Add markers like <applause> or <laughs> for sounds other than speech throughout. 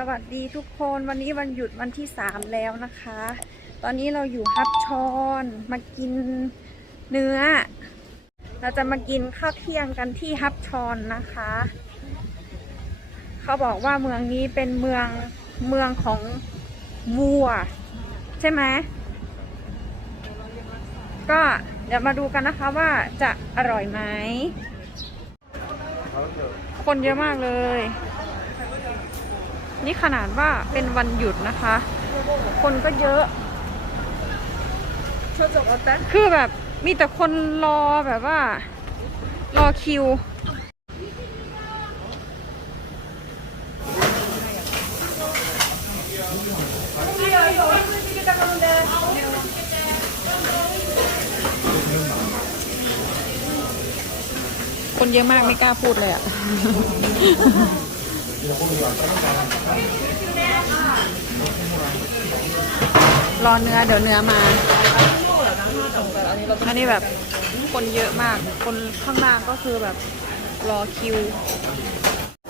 สวัสดีทุกคนวันนี้วันหยุดวันที่สามแล้วนะคะ ตอนนี้เราอยู่ฮับชอนมากินเนื้อ เราจะมากินข้าวเที่ยงกันที่ฮับชอนนะคะ เขาบอกว่าเมืองนี้เป็นเมืองเมืองของวัว ใช่ไหมก็เดี๋ยวมาดูกันนะคะว่าจะอร่อยไหมคนเยอะมากเลย นี่ขนาดว่าเป็นวันหยุดนะคะ คนก็เยอะ คือแบบมีแต่คนรอแบบว่า รอคิว คนเยอะมากไม่กล้าพูดเลยอะ รอเนื้อเดี๋ยวเนื้อมา อันนี้แบบคนเยอะมาก คนข้างหน้าก็คือแบบรอคิว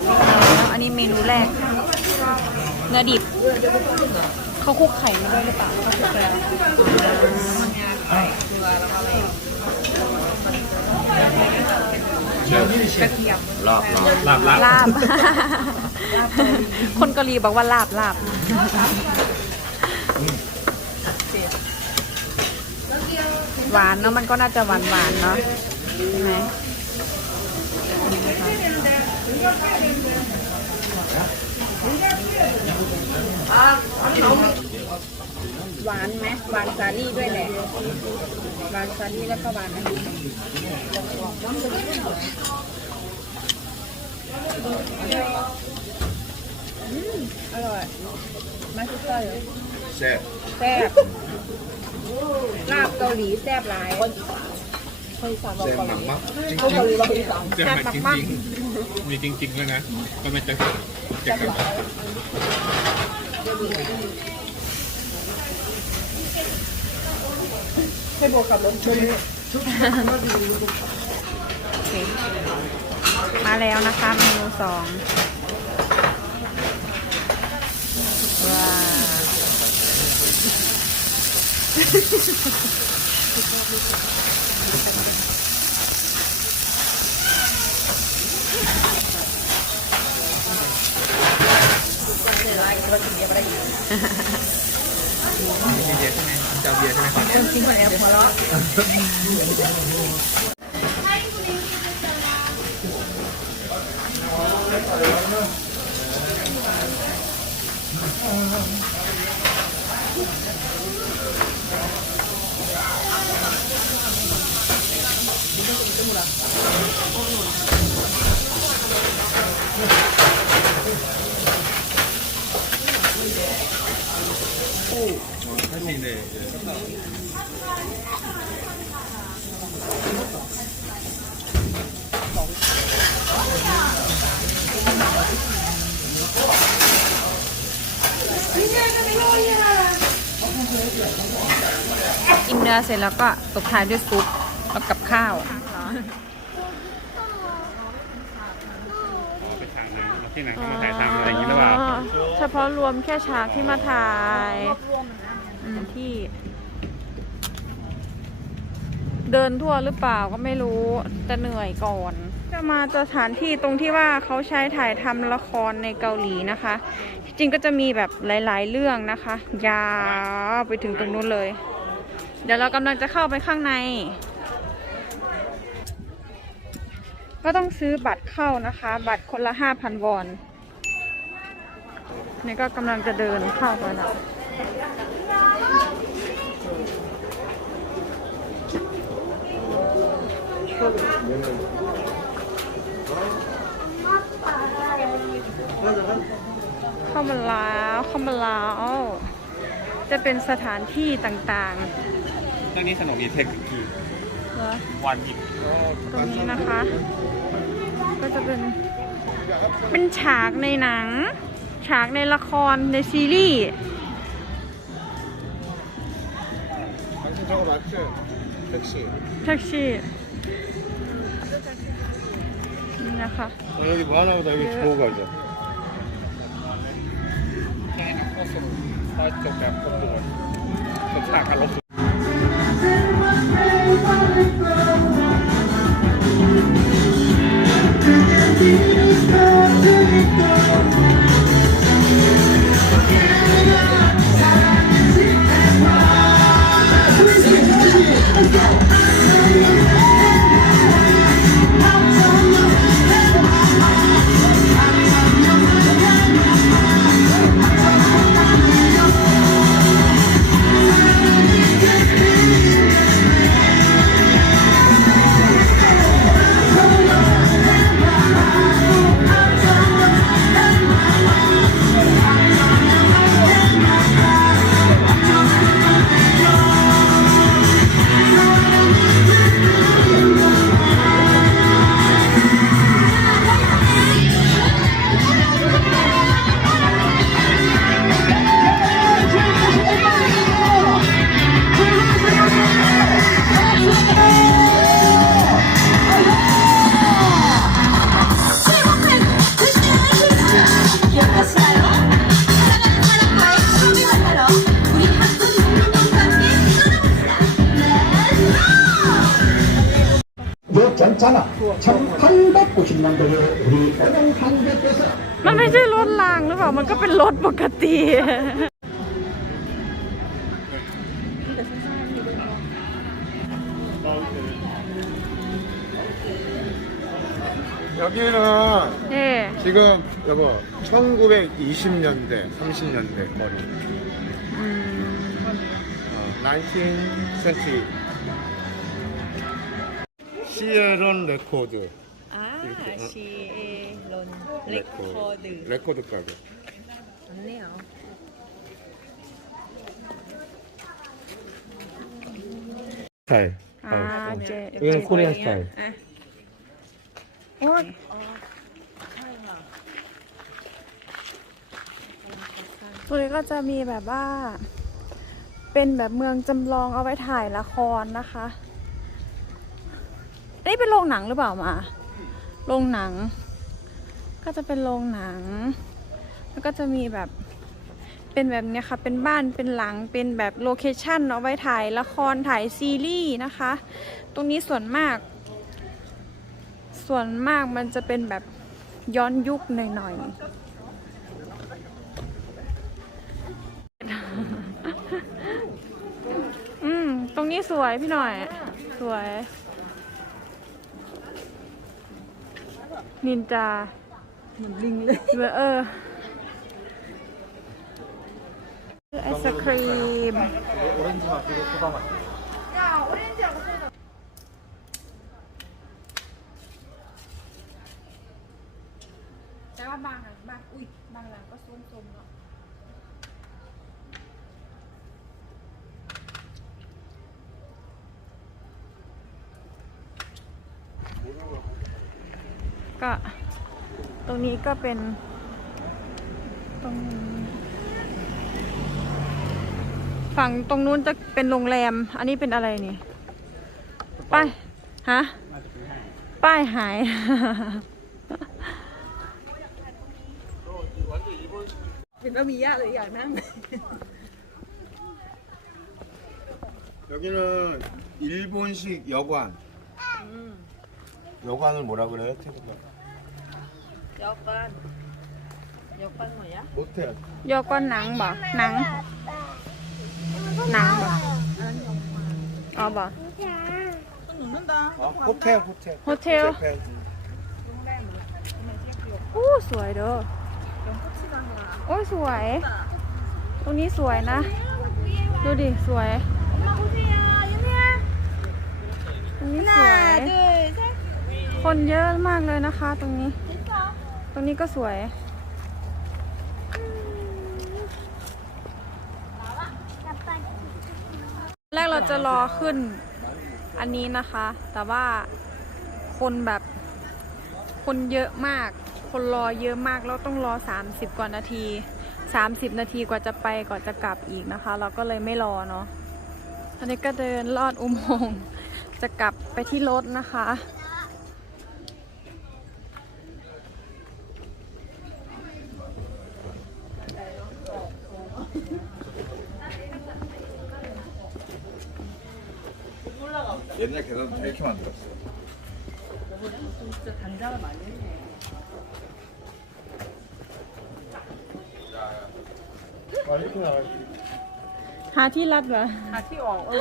แล้วอันนี้เมนูแรก เนื้อดิบ เขาคลุกไข่มาด้วยหรือเปล่าเขาคลุกแล้วรอบรอบลาบลาบลาบ คนเกาหลีบอกว่าลาบลาบหวานเนาะมันก็น่าจะหวานหวานเนาะใช่ไหมหวานไหมหวานสาลี่ด้วยแหละหวานสาลี่แล้วก็หวานอันนี้ อืมอร่อย มาสุดยอดเลยแซ่บแซ่บลาบเกาหลีแซ่บหลายแซ่บมากมากจริงเอาเกาหลีเราไปสองๆแซ่บจริงจริงๆมีจริงๆด้วยนะก็ไม่จะจะกลับมาโอเคมาแล้วนะคะเมนูสองว้าว มีเบียร์ใช่ไหมจะเอาเบียร์ใช่ไหมครับ จริงๆแล้วพอแล้ว ถ้าจริงเลยกินเนื้อเสร็จแล้วก็ตบท้ายด้วยซุปแล้วกับข้าว ไปฉากหนังที่หนังที่มาถ่ายทำอะไรอย่างนี้หรือเปล่าเฉพาะรวมแค่ฉากที่มาถ่ายอืมที่ เดินทั่วหรือเปล่าก็ไม่รู้แต่เหนื่อยก่อน จะมาสถานที่ตรงที่ว่าเขาใช้ถ่ายทำละครในเกาหลีนะคะ จริงๆก็จะมีแบบหลาย ๆ เรื่องนะคะ ยาวไปถึงตรงนู้นเลย เดี๋ยวเรากำลังจะเข้าไปข้างใน ก็ต้องซื้อบัตรเข้านะคะ บัตรคนละห้าพันวอนนี่ก็กำลังจะเดินเข้าไปแล้วเข้ามาแล้วเข้ามาแล้วจะเป็นสถานที่ต่างๆ เรื่องนี้สนุกดีเทคกี่ๆเหรอ วันหยิบ ตรงนี้นะคะ ก็จะเป็น เป็นฉากในหนัง ฉากในละครในซีรีส์ 당신 저거 맞지? 택시 แท็กซี่นี่นะคะ 어, 여기 뭐 하나 보다 여기 주고 가자 สุดถ้าจบแบบครบถ้วนรสชาติอารมณ์ 왜 전차나 1890년도에 우리 은행 황제께서 มันไม่ใช่รถรางหรือเปล่า มันก็เป็นรถปกติ 여기는 เย่ 지금 여보 1920년대 30년대 거리 อืม 어, 19th century 시에런 레코드 อ่า 이렇게, 어? C A ลนเล็กคอดือ 레코드 가게 อันนี้เหรอ 스타일 อ่าเจ 이거는 코리안 스타일 อ่ะโอ้ยตรงนี้ก็จะมีแบบว่า เป็นแบบเมืองจำลองเอาไว้ถ่ายละครนะคะ นี่เป็นโรงหนังหรือเปล่ามา โรงหนัง ก็จะเป็นโรงหนัง แล้วก็จะมีแบบเป็นแบบเนี้ยค่ะเป็นบ้านเป็นหลังเป็นแบบโลเคชั่นเอาไว้ถ่ายละครถ่ายซีรีส์นะคะ ตรงนี้ส่วนมาก ส่วนมากมันจะเป็นแบบย้อนยุคหน่อยๆ อืม ตรงนี้สวยพี่หน่อย สวย นินจาเหมือนลิงเลยเออไอศครีม แต่ว่าบางอะบางอุ้ยบางหลังก็ส้มๆเนาะ ก็ตรงนี้ก็เป็นตรงนี้ฝั่งตรงนู้นจะเป็นโรงแรม อันนี้เป็นอะไรนี่ ป้าย ฮะ ป้ายหาย เห็นว่ามีญาติเลยอยากนั่ง 여기는 일본식 여관 여관을 뭐라 그래요? 태국말 ยกบ้านยกบ้านหมดยะ 모텔 ยกก้อนหนังบ่หนัง หนังบ่อ๋อบ่ 어, 호텔 호텔 โฮเทล 재팬 อู้สวยเด้อโอ้ยสวย ตรงนี้สวยนะ ดูดิ สวย ตรงนี้สวย คนเยอะมากเลยนะคะ ตรงนี้ ตรงนี้ก็สวย แรกเราจะรอขึ้นอันนี้นะคะ แต่ว่าคนแบบคนเยอะมาก คนรอเยอะมากแล้วต้องรอ 30 กว่านาที 30 นาทีกว่าจะไปกว่าจะกลับอีกนะคะ เราก็เลยไม่รอเนาะตอนนี้ก็เดินลอดอุโมงค์จะกลับไปที่รถนะคะ 옛날 계산 이렇게 만들었어. 진짜 단장을 많이 했네. หาที่รัดเหรอ 다 튀어. 어.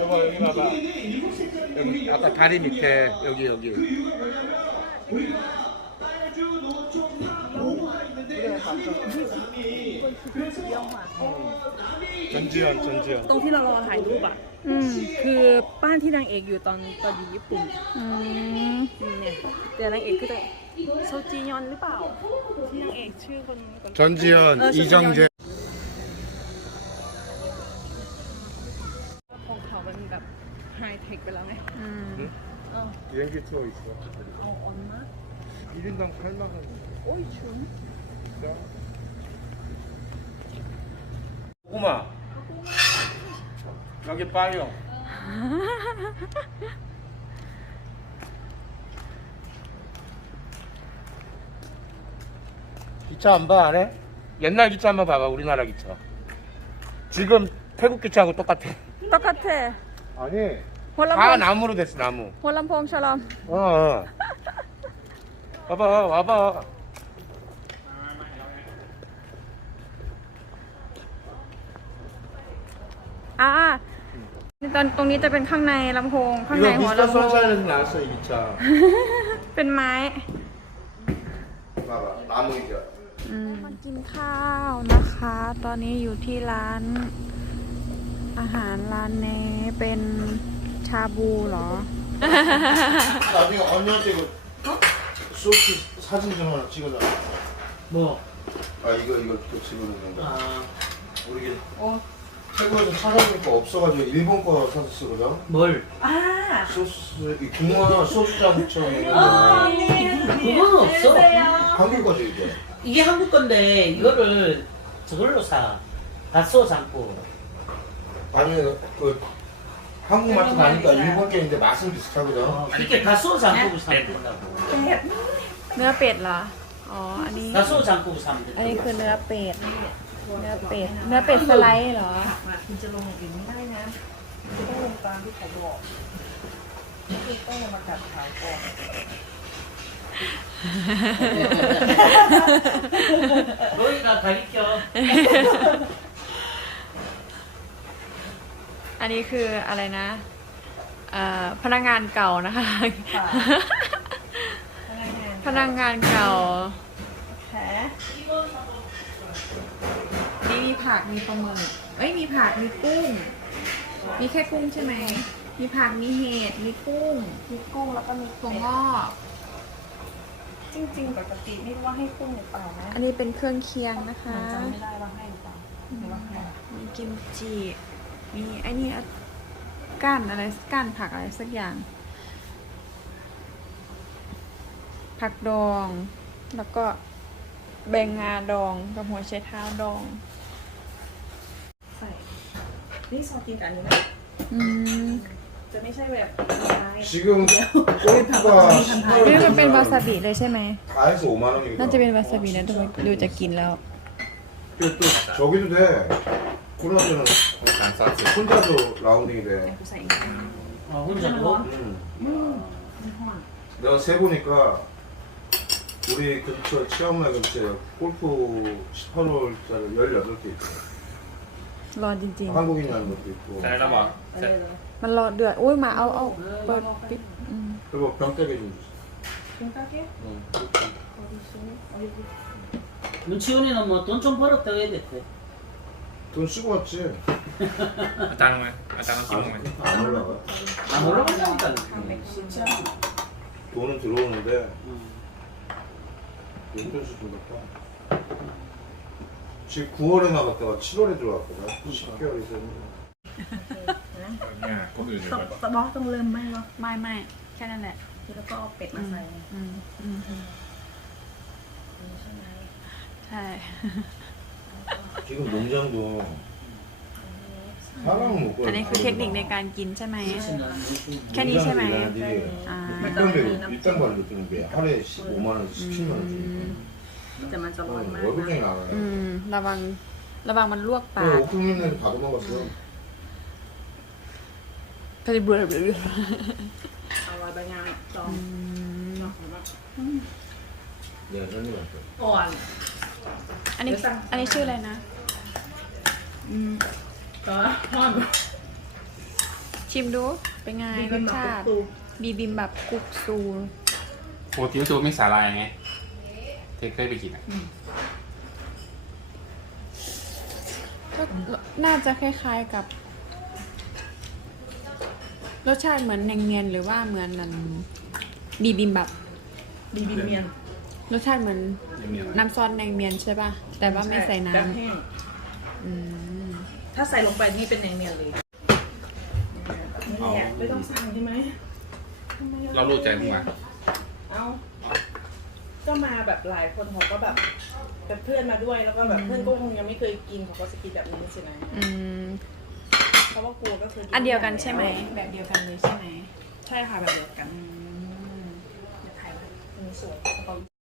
여보 여기 봐봐. 여기 아까 다리 밑에 여기 여기. 전지현 전지현. ตรงที่เรารอถ่ายรูปอ่ะ อืม คือบ้านที่นางเอกอยู่ตอนตอนอยู่ญี่ปุ่น อืม อืมเนี่ยแต่นางเอกคือแต่โซจียอนหรือเปล่า ที่นางเอกชื่อคนคน 전지현 어, 전지현. 이정재. ของเขามันแบบไฮเทคไปแล้วไง อืม เออ 비행기 투어 있어. เอาออนมาก 1인당 8만 원. โอ้ยชุน 고구마. 여기 빠요. <laughs> 기차 안 봐, 안 해? 옛날 기차 한번 봐봐, 우리나라 기차. 지금 태국 기차하고 똑같아. 똑같아. 아니. 다 볼람퐁 나무로 됐어, 나무. 볼람퐁처럼. 어, 어. <laughs> 봐봐, 와봐. อ่านี่ตอนตรงนี้จะเป็นข้างในลำโพง ข้างในหัวลำโพง 나왔어, 이 기차. เป็นไม้ 봐봐, 나무이죠. มากินข้าวนะคะ ตอนนี้อยู่ที่ร้าน อาหารร้านนี้เป็นชาบูเหรอ 나중에 언니한테 이거 소스 사진 좀 하나 찍어줘. 뭐? 아 이거 이거 또 집어넣는 거. 아, 우리 이게 태국에서 찾아보니까 없어가지고 일본 거 사서 쓰거든. 뭘? 소스 이 궁화 소스장처럼 있는 거. 그건 없어. 한국 거죠 이게. 이게 한국 건데 이거를 저걸로 사. 갓소 장국. 아니 그 한국 마트 가니까 일본 게인데 맛은 비슷하거든. 어, 이렇게 갓소 장국을 사면 된다고. เนื้อเป็ดเหรอ อ๋อ อันนี้ 갓소 장국을 사면 อันนี้ 된다고. คือเนื้อเป็ด เนื้อเป็ด เนื้อเป็ดสไลด์เหรอ อ่ะคุณจะลงอย่างอื่นไม่ได้นะคุณจะต้องลงตามที่เขาบอกคือต้องลงมากัดขาวก่อน 너희가 가르쳐. อันนี้คืออะไรนะเอ่อพนักงานเก่านะคะ พนักงานเก่า แผล นี่ มีผักมีปลาหมึกเอ้ยมีผักมีกุ้ง มีแค่กุ้งใช่ไหม มีผักมีเห็ดมีกุ้งมีกุ้งแล้วก็มีถั่วเป็ดงอกจริงๆปกติไม่รู้ว่าให้กุ้งหรือเปล่านะอันนี้เป็นเครื่องเคียงนะคะ จำไม่ได้ว่าให้หรือเปล่าหรือว่าให้มีกิมจิ มีไอ้นี่อะก้านอะไรก้านผักอะไรสักอย่าง ผักดอง แล้วก็แบงงาดองกับหัวไชเท้าดองใส่ นี่ซอสกินกับอันนี้นะ อืม จะไม่ใช่แบบ 지금 골프가 นี่มันเป็นวาซาบิเลยใช่ไหม 다 해서 5만 원이니까. น่าจะเป็นวาซาบินะดูดูจะกินแล้ว 근데 또 저기도 돼. 코로나때는 혼자도 라운딩이 돼. กูใส่อีก 어, 혼자로. 음. 내가 세보니까 우리 근처 치앙마이 근처에 골프 18홀짜리 18개 있어. รอจริง 한국인 하는 것도 있고. ใช่แล้วบอก ๆ มันรอเดือด โอ้ยมาเอาเอาเปิดปิดอืม 그리고 병따개 좀 주세요. กินกาเก้ 응. 눈치훈이는 뭐 돈 좀 벌었다고 해야 됐대. 돈 쓰고 왔지. <laughs> อาจารย์ลงไหมอาจารย์ต้องกินลงไหม 안 올라가. 안 올라간다니까. 진짜 돈은 들어오는데 응. 용돈수 좀 갖다. 지금 9월에 나갔다가 7월에 들어왔거든. 10개월 있었는데. เนี่ยคนอื่นอยู่ ต้อง แบบ ต้องบอกต้องเริ่มไหมเหรอ ไม่ไม่แค่นั้นแหละ แล้วก็เอาเป็ดมาใส่ อืมอืมใช่ 지금 농장도 사람 먹고 อันนี้คือเทคนิคในการกินใช่ไหม แค่นี้ใช่ไหม อ่า 일당배로 일당 발로 주는 게 하루에 15만 원, 17만 원 주니까 แต่มันจะร้อนมาก 월급쟁이 อื 나가요. ม ระวัง ระวังมันลวกปาก 그 오크민에서 다 도망갔어. ไปเบื่อเบื่อ อร่อยใบงานลอง 내가 전에 갔어. อ่อน อันนี้ อันนี้ชื่ออะไรนะ อืม ก็อ่อน ชิมดู เป็นไงรสชาติ บีบิมแบบกุกซู โปรตีนตัวไม่สาลายไง เทเคยไปกินอะก็น่าจะคล้ายๆกับ รสชาติเหมือนแนงเมียนหรือว่าเหมือนนันบีบิมแบบบีบีเมียนรสชาติเหมือนอย่างเงี้ยน้ำซอสแนงเมียนใช่ป่ะ แต่ว่าไม่ใส่น้แบบแห้งำอืมถ้าใส่ลงไปนี่เป็นแนงเมียนเลยนี่แหละไม่ต้องสั่งใช่ไหมเรารู้ใจมึงมาเอา ก็มาแบบหลายคนเขาก็แบบเป็นเพื่อนมาด้วยแล้วก็แบบเพื่อนก็คงยังไม่เคยกินเขาก็จะกินแบบนี้ใช่ไหมอืม เพราะว่ากลัวก็คืออัอันเดียวกันใช่ไหม แบบเดียวกันเลยใช่ไหมใช่ค่ะแบบเดียวกันอืมถ่ายอันนี้สวย